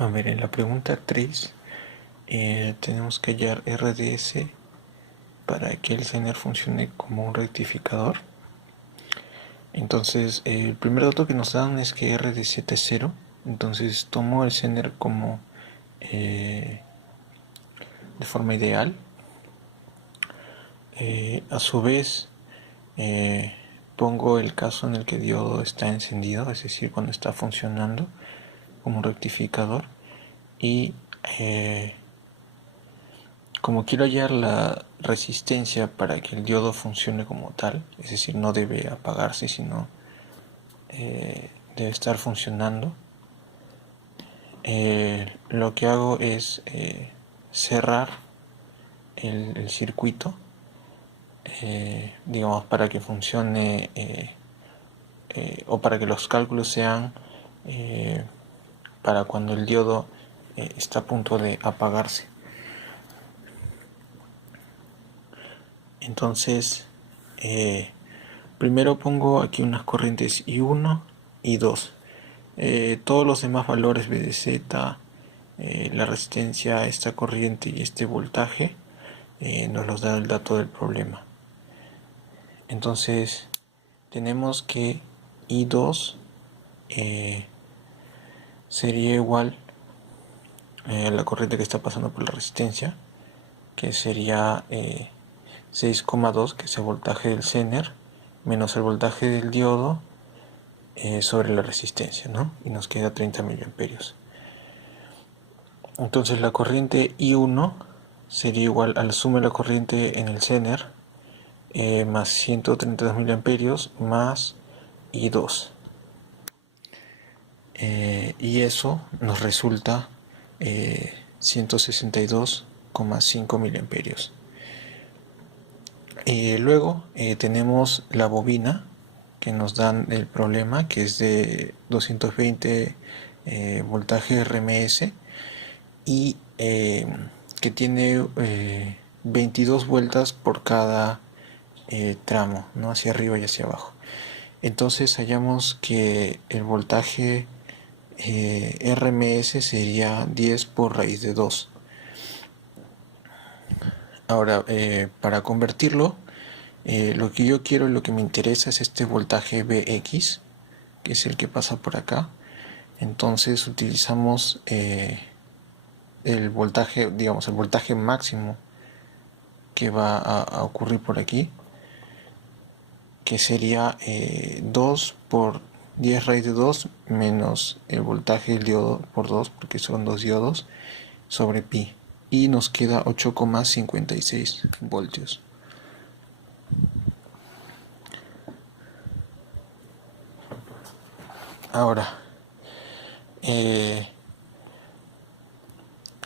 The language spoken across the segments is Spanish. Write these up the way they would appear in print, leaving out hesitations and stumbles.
A ver, en la pregunta 3 tenemos que hallar RDS para que el Zener funcione como un rectificador. Entonces, el primer dato que nos dan es que RD7 es 0. Entonces tomo el Zener como de forma ideal. A su vez, pongo el caso en el que el diodo está encendido, es decir, cuando está funcionando como un rectificador. Y como quiero hallar la resistencia para que el diodo funcione como tal, es decir, no debe apagarse, sino debe estar funcionando, lo que hago es cerrar el circuito, digamos, para que funcione o para que los cálculos sean para cuando el diodo está a punto de apagarse. Entonces, primero pongo aquí unas corrientes I1 y 2. Todos los demás valores BDZ, la resistencia a esta corriente y este voltaje, nos los da el dato del problema. Entonces, tenemos que I2 sería igual a la corriente que está pasando por la resistencia, que sería 6,2, que es el voltaje del Zener, menos el voltaje del diodo sobre la resistencia, ¿no? Y nos queda 30 miliamperios. Entonces la corriente I1 sería igual a la suma de la corriente en el Zener más 132 miliamperios más I2. Y eso nos resulta 162,5 miliamperios. Luego tenemos la bobina que nos dan el problema, que es de 220 voltaje RMS y que tiene 22 vueltas por cada tramo, ¿no? Hacia arriba y hacia abajo. Entonces hallamos que el voltaje RMS sería 10 por raíz de 2. Ahora, para convertirlo, lo que yo quiero y lo que me interesa es este voltaje Vx, que es el que pasa por acá. Entonces utilizamos el voltaje, digamos, el voltaje máximo que va a ocurrir por aquí, que sería 2 por 10 raíz de 2 menos el voltaje del diodo por 2, porque son dos diodos, sobre pi. Y nos queda 8,56 voltios. Ahora,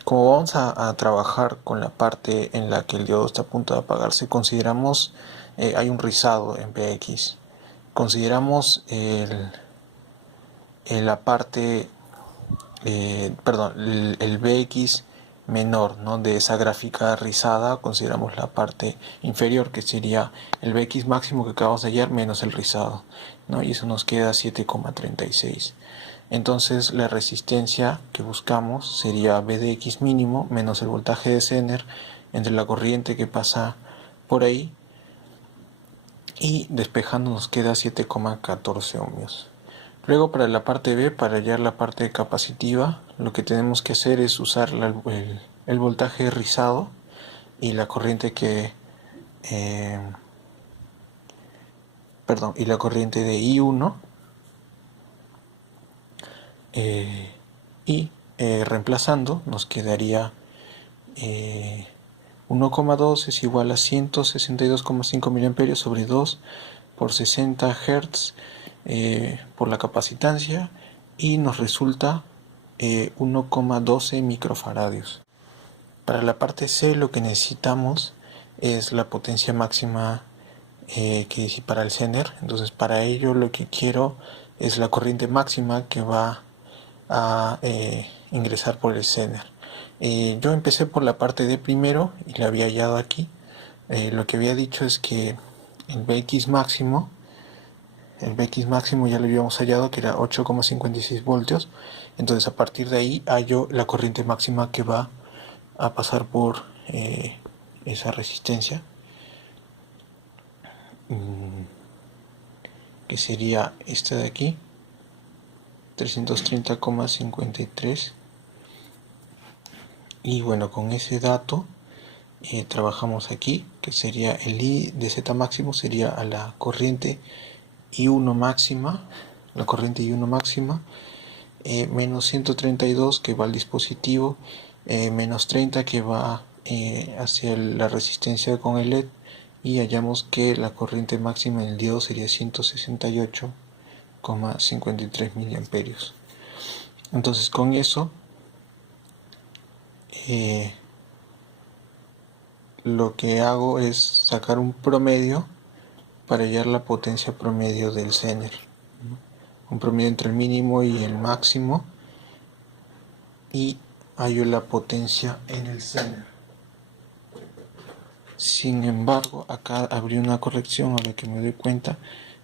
como vamos a trabajar con la parte en la que el diodo está a punto de apagarse, consideramos, hay un rizado en Vx. Consideramos la parte, perdón, el Vx menor, ¿no? De esa gráfica rizada, consideramos la parte inferior, que sería el Vx máximo que acabamos de hallar menos el rizado, ¿no? Y eso nos queda 7,36. Entonces la resistencia que buscamos sería V de X mínimo menos el voltaje de Zener entre la corriente que pasa por ahí, y despejando nos queda 7,14 ohmios. Luego, para la parte B, para hallar la parte capacitiva, lo que tenemos que hacer es usar el voltaje rizado y la corriente que y la corriente de I1, y reemplazando nos quedaría 1,2 es igual a 162,5 miliamperios sobre 2 por 60 Hz por la capacitancia, y nos resulta 1,12 microfaradios. Para la parte C lo que necesitamos es la potencia máxima que disipará el Zener. Entonces para ello lo que quiero es la corriente máxima que va a ingresar por el Zener. Yo empecé por la parte D primero y la había hallado aquí. Lo que había dicho es que el Vx máximo ya lo habíamos hallado, que era 8,56 voltios, Entonces a partir de ahí hallo la corriente máxima que va a pasar por esa resistencia, que sería esta de aquí, 330,53. Y bueno, con ese dato trabajamos aquí, que sería el I de Z máximo, sería a la corriente I1 máxima, menos 132 que va al dispositivo, menos 30 que va hacia la resistencia con el LED, y hallamos que la corriente máxima en el diodo sería 168,53 miliamperios. Entonces con eso lo que hago es sacar un promedio para hallar la potencia promedio del Zener, ¿no? Un promedio entre el mínimo y el máximo, y hallo la potencia en el Zener. Sin embargo, acá habría una corrección. A lo que me doy cuenta,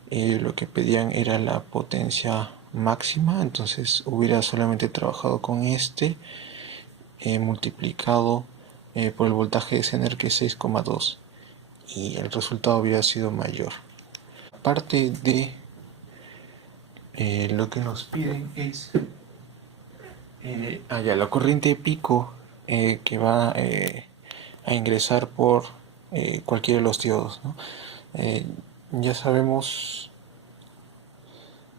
lo que pedían era la potencia máxima, entonces hubiera solamente trabajado con este multiplicado por el voltaje de Zener, que es 6,2, y el resultado hubiera sido mayor. Aparte de lo que nos piden es la corriente de pico que va a ingresar por cualquiera de los diodos, ¿no? Ya sabemos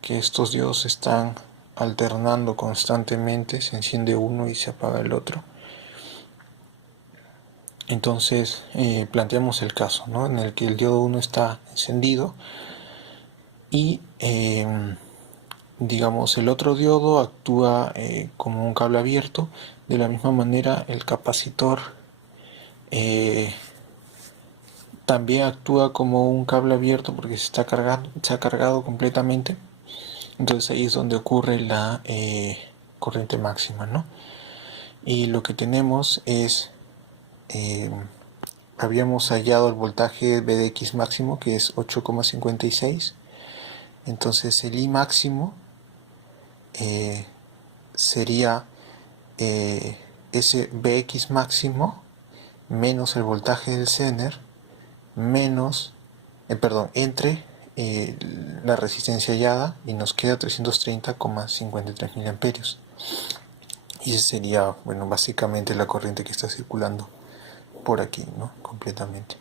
que estos diodos están alternando constantemente, se enciende uno y se apaga el otro. Entonces planteamos el caso, ¿no?, en el que el diodo 1 está encendido y digamos el otro diodo actúa como un cable abierto. De la misma manera el capacitor también actúa como un cable abierto porque se ha cargado completamente. Entonces ahí es donde ocurre la corriente máxima, ¿no? Y lo que tenemos es habíamos hallado el voltaje BDX máximo, que es 8,56. Entonces el I máximo sería ese BX máximo menos el voltaje del Zener menos, entre la resistencia hallada, y nos queda 330,53 miliamperios. Y esa sería, bueno, básicamente la corriente que está circulando por aquí, ¿no?, completamente.